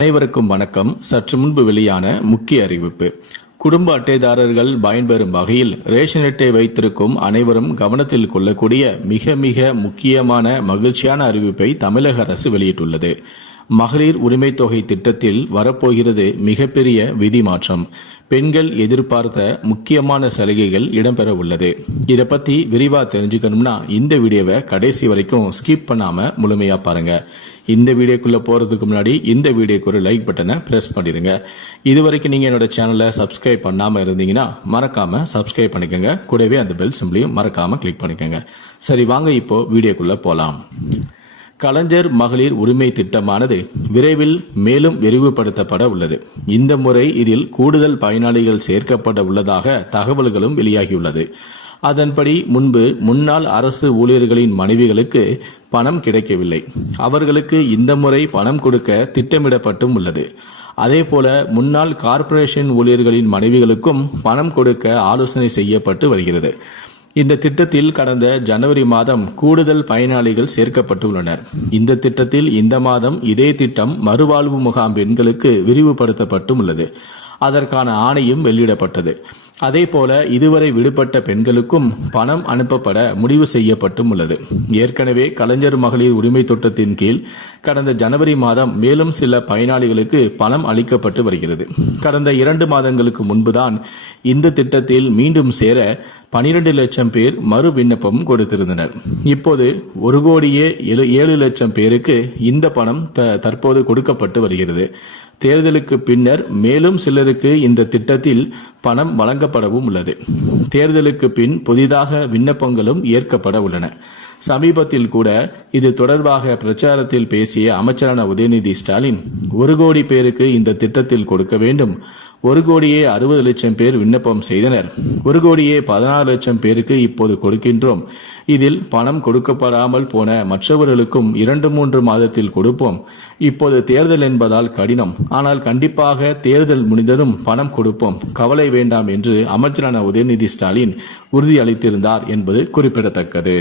அனைவருக்கும் வணக்கம். சற்று முன்பு வெளியான முக்கிய அறிவிப்பு. குடும்ப அட்டைதாரர்கள் பயன்பெறும் வகையில் ரேஷன் அட்டை வைத்திருக்கும் அனைவரும் கவனத்தில் கொள்ளக்கூடிய மிக மிக முக்கியமான மகிழ்ச்சியான அறிவிப்பை தமிழக அரசு வெளியிட்டுள்ளது. மகளிர் உரிமை தொகை திட்டத்தில் வரப்போகிறது மிகப்பெரிய விதி மாற்றம். பெண்கள் எதிர்பார்த்த முக்கியமான சலுகைகள் இடம்பெற உள்ளது. இதை பத்தி விரிவா தெரிஞ்சுக்கணும்னா இந்த வீடியோவை கடைசி வரைக்கும் ஸ்கிப் பண்ணாம முழுமையா பாருங்க. இந்த வீடியோக்குள்ள போறதுக்கு முன்னாடி இந்த வீடியோக்கு ஒரு லைக் பட்டனை பிரஸ் பண்ணிடுங்க. இதுவரைக்கும் நீங்க என்னோட சேனலை சப்ஸ்கிரைப் பண்ணாம இருந்தீங்கன்னா மறக்காம சப்ஸ்கிரைப் பண்ணிக்கோங்க. கூடவே அந்த பெல் சிம்பிளையும் மறக்காம கிளிக் பண்ணிக்கோங்க. சரி, வாங்க இப்போ வீடியோக்குள்ள போலாம். கலைஞர் மகளிர் உரிமை திட்டமானது விரைவில் மேலும் விரிவுபடுத்தப்பட உள்ளது. இந்த முறை இதில் கூடுதல் பயனாளிகள் சேர்க்கப்பட உள்ளதாக தகவல்களும் வெளியாகியுள்ளது. அதன்படி முன்பு முன்னாள் அரசு ஊழியர்களின் மனைவிகளுக்கு பணம் கிடைக்கவில்லை. அவர்களுக்கு இந்த முறை பணம் கொடுக்க திட்டமிடப்பட்டும் உள்ளது. அதேபோல முன்னாள் கார்ப்பரேஷன் ஊழியர்களின் மனைவிகளுக்கும் பணம் கொடுக்க ஆலோசனை செய்யப்பட்டு வருகிறது. இந்த திட்டத்தில் கடந்த ஜனவரி மாதம் கூடுதல் பயனாளிகள் சேர்க்கப்பட்டுள்ளனர். இந்த திட்டத்தில் இந்த மாதம் இதே திட்டம் மறுவாழ்வு முகாம் பெண்களுக்கு விரிவுபடுத்தப்பட்டும் உள்ளது. அதற்கான ஆணையும் வெளியிடப்பட்டது. அதேபோல இதுவரை விடுபட்ட பெண்களுக்கும் பணம் அனுப்பப்பட முடிவு செய்யப்பட்டும் உள்ளது. ஏற்கனவே கலைஞர் மகளிர் உரிமை திட்டத்தின் கீழ் கடந்த ஜனவரி மாதம் மேலும் சில பயனாளிகளுக்கு பணம் அளிக்கப்பட்டு வருகிறது. கடந்த 2 மாதங்களுக்கு முன்புதான் இந்த திட்டத்தில் மீண்டும் சேர 12 லட்சம் பேர் மறு விண்ணப்பம் கொடுத்திருந்தனர். இப்போது 1,07 லட்சம் பேருக்கு இந்த பணம் தற்போது கொடுக்கப்பட்டு வருகிறது. தேர்தலுக்கு பின்னர் மேலும் சிலருக்கு இந்த திட்டத்தில் பணம் வழங்கப்படவும் உள்ளது. தேர்தலுக்கு பின் புதிதாக விண்ணப்பங்களும் ஏற்கப்பட உள்ளன. சமீபத்தில் கூட இது தொடர்பாக பிரச்சாரத்தில் பேசிய அமைச்சரான உதயநிதி ஸ்டாலின் 1 கோடி பேருக்கு இந்த திட்டத்தில் கொடுக்க வேண்டும். 1,60,00,000 பேர் விண்ணப்பம் செய்தனர். 1,16 லட்சம் பேருக்கு இப்போது கொடுக்கின்றோம். இதில் பணம் கொடுக்கப்படாமல் போன மற்றவர்களுக்கும் 2-3 மாதத்தில் கொடுப்போம். இப்போது தேர்தல் என்பதால் கடினம், ஆனால் கண்டிப்பாக தேர்தல் முடிந்ததும் பணம் கொடுப்போம், கவலை வேண்டாம் என்று அமைச்சரான உதயநிதி ஸ்டாலின் உறுதியளித்திருந்தார் என்பது குறிப்பிடத்தக்கது.